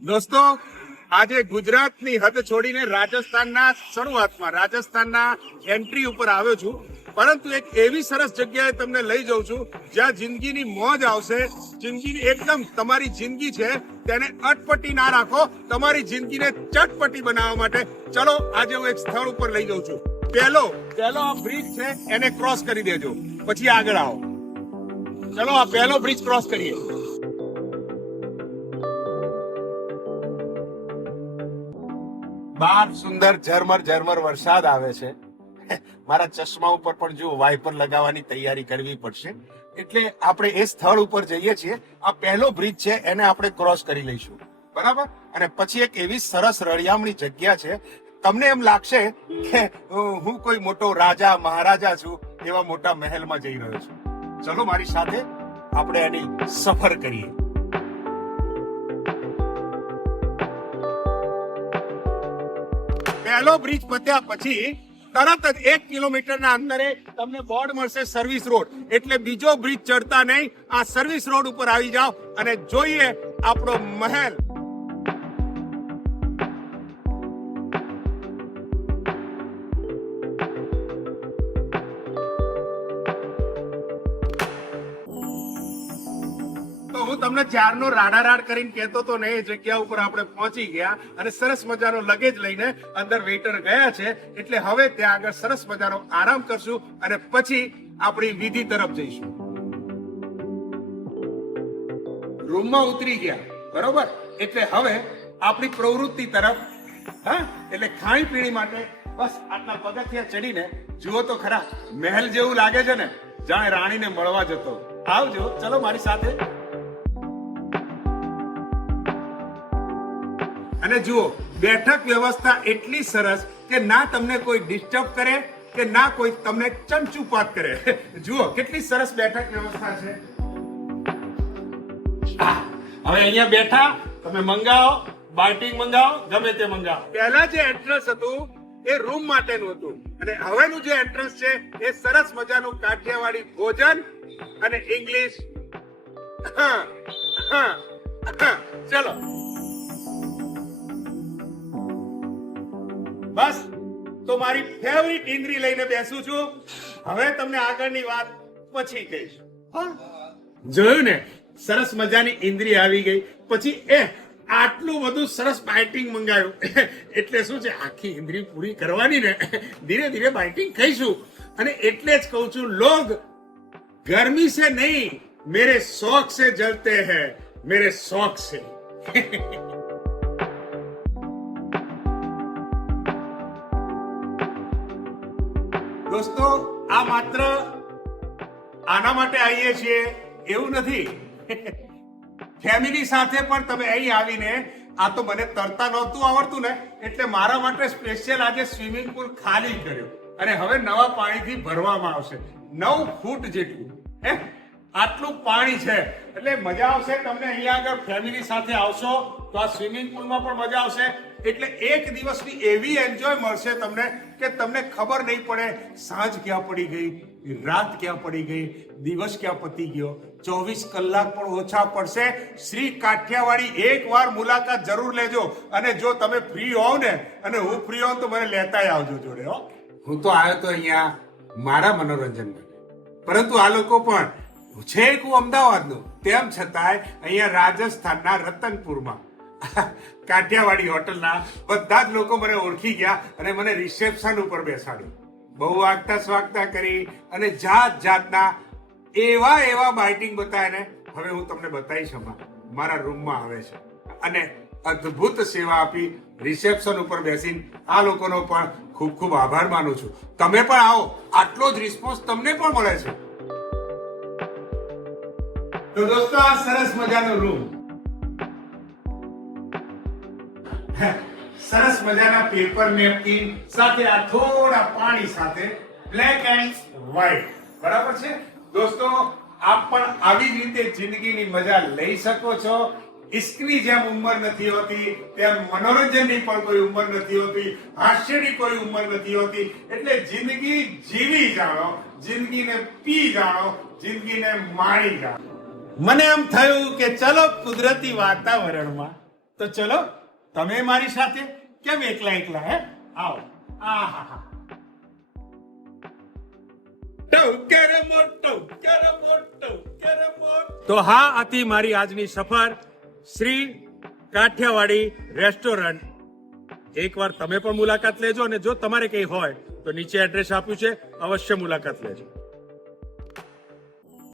દોસ્તો, આજે ગુજરાતની હદ છોડીને રાજસ્થાનના શરૂઆતમાં રાજસ્થાનના એન્ટ્રી ઉપર આવ્યો છું, પરંતુ એક એવી સરસ જગ્યાએ તમને લઈ જાઉં છું જ્યાં જિંદગીની મોજ આવશે. જિંદગીની એકદમ તમારી જિંદગી છે તેને અટપટી ના રાખો, તમારી જિંદગીને ચટપટી બનાવવા માટે ચલો આજે હું એક સ્થળ ઉપર લઈ જાઉં છું. પહેલો આ બ્રિજ છે એને ક્રોસ કરી દેજો, પછી આગળ આવો. ચલો આ પહેલો બ્રિજ ક્રોસ કરીએ. બહાર સુંદર ઝરમર વરસાદ આવે છે. મારા ચશ્મા ઉપર પણ જો વાઇપર લગાવવાની તૈયારી કરવી પડશે, એટલે આપણે એ સ્થળ ઉપર જઈએ છીએ. આ પહેલો બ્રિજ છે એને આપણે ક્રોસ કરી લઈશું, બરાબર? અને પછી એક એવી સરસ રળિયામણી જગ્યા છે, તમને એમ લાગશે કે હું કોઈ મોટો રાજા મહારાજા છું, એવા મોટા મહેલમાં જઈ રહ્યો છું. ચલો મારી સાથે આપણે એની સફર કરીએ. પહેલો બ્રિજ પત્યા પછી તરત જ 1 કિલોમીટરના અંદરે તમને બોર્ડ મળશે સર્વિસ રોડ, એટલે બીજો બ્રિજ ચડતા નહીં, આ સર્વિસ રોડ ઉપર આવી જાઓ અને જોઈએ આપણો મહેલ. હું તમને ચારનો રાડારાડ કરીને કહેતો તો ને, એ જગ્યા ઉપર આપણે પહોંચી ગયા અને સરસ મજાનો લગેજ લઈને અંદર વેઇટર ગયા છે, એટલે હવે ત્યાં આગળ સરસ મજાનો આરામ કરશું અને પછી આપણી વિધિ તરફ જઈશું. રૂમમાં ઉતરી ગયા, બરોબર? એટલે હવે આપણી પ્રવૃત્તિ તરફ, એટલે ખાણી પીણી માટે બસ આટલા પગથિયા ચડીને જુઓ તો ખરા, મહેલ જેવું લાગે છે ને, જાણે રાણીને મળવા જતો. આવજો, ચલો મારી સાથે. અને જુઓ, બેઠક વ્યવસ્થા એટલી સરસ કે ના તમને કોઈ ડિસ્ટર્બ કરે કે ના કોઈ તમને ચમચુપાત કરે. જુઓ કેટલી સરસ બેઠક વ્યવસ્થા છે. હવે અહીંયા બેઠા તમે મંગાવો, બાઇટિંગ મંગાવો, ગમે તે મંગાવો. પહેલા જે એન્ટ્રન્સ હતું એ રૂમ માટેનું હતું અને હવેનું જે એન્ટ્રન્સ છે એ સરસ મજાનું કાઠિયાવાડી ભોજન અને ઇંગ્લિશ. ચલો બસ, તો મારી ફેવરિટ ઇન્દ્રી લઈને બેસું છું. હવે તમને આગળની વાત પછી કહીશ. જોયું ને, સરસ મજાની ઇન્દ્રી આવી ગઈ, પછી આટલું બધું સરસ બાઇટિંગ મંગાવ્યું, એટલે શું છે, આખી ઇન્દ્રી પૂરી કરવાની ને, ધીરે ધીરે બાઇટિંગ ખાઈશું. અને એટલે જ કહું છું, લોગ ગરમી से नहीं मेरे शौक से जलते हैं, मेरे शौक से. દોસ્તો, આ માત્ર આના માટે આવીએ છીએ એવું નથી. ફેમિલી સાથે પણ તમે અહીં આવીને, આ તો મને તરતા નહોતું આવડતું ને, એટલે મારા માટે સ્પેશિયલ આજે સ્વિમિંગ પુલ ખાલી કર્યો અને હવે નવા પાણીથી ભરવામાં આવશે. 9 ફૂટ જેટલું આટલું પાણી છે, એટલે મજા આવશે તમને. અહીંયા આગળ ફેમિલી સાથે આવશો તો આ સ્વિમિંગ પુલમાં પણ મજા આવશે. એટલે એક દિવસની એવી એન્જોય મળશે તમને કે તમને ખબર નહીં પડે સાંજ ક્યાં પડી ગઈ, રાત ક્યાં પડી ગઈ, દિવસ ક્યાં પતી ગયો. 24 કલાક પણ ઓછા પડશે. શ્રી કાઠિયાવાડી એકવાર મુલાકાત જરૂર લેજો. અને જો તમે ફ્રી હોવ ને, અને હું ફ્રી હોઉં તો મને લેતાય આવજો જોડે. હું તો આવ્યો તો અહીંયા મારા મનોરંજન માટે, પરંતુ આ લોકો પણ છે હું અમદાવાદનું, તેમ છતાંય અહીંયા રાજસ્થાનના રતનપુરમાં કાઠિયાવાડી હોટલના બધા જ લોકો મને ઓળખી ગયા અને મને રિસેપ્શન ઉપર બેસાડ્યો. બહુ આગતા સ્વાગતા કરી અને જાત જાતના એવા બાઇટિંગ બતાવ્યા ને. હવે હું તમને બતાવીશ. મારા રૂમમાં આવે છે અને અદ્ભુત સેવા આપી રિસેપ્શન ઉપર બેસીને આ લોકોનો પણ ખૂબ ખૂબ આભાર માનું છું. તમે પણ આવો, આટલો જ રિસ્પોન્સ તમને પણ મળે છે. તો દોસ્તો, આ સરસ મજાનો રૂમ, સરસ મજાના પેપર નેપકિન સાથે આ થોડા પાણી સાથે બ્લેક એન્ડ વ્હાઈટ, બરાબર છે. દોસ્તો, આપ પણ આવી જ રીતે જિંદગીની મજા લઈ શકો છો. ઇશ્કની જેમ ઉંમર નથી હોતી, તેમ મનોરંજનની પણ કોઈ ઉંમર નથી હોતી, હાસ્યની કોઈ ઉંમર નથી હોતી. એટલે જિંદગી જીવી જાણો, જિંદગીને પી જાણો, જિંદગીને માણી જાણો. મને એમ થયું કે ચલો કુદરતી વાતાવરણમાં તો ચલો તમે મારી સાથે, કેમ એકલા એકલા? હે, આવો. આહાહા. તો હા હતી મારી આજની સફર શ્રી કાઠિયાવાડી રેસ્ટોરન્ટ. એકવાર તમે પણ મુલાકાત લેજો, અને જો તમારે કંઈ હોય તો નીચે એડ્રેસ આપ્યું છે, અવશ્ય મુલાકાત લેજો.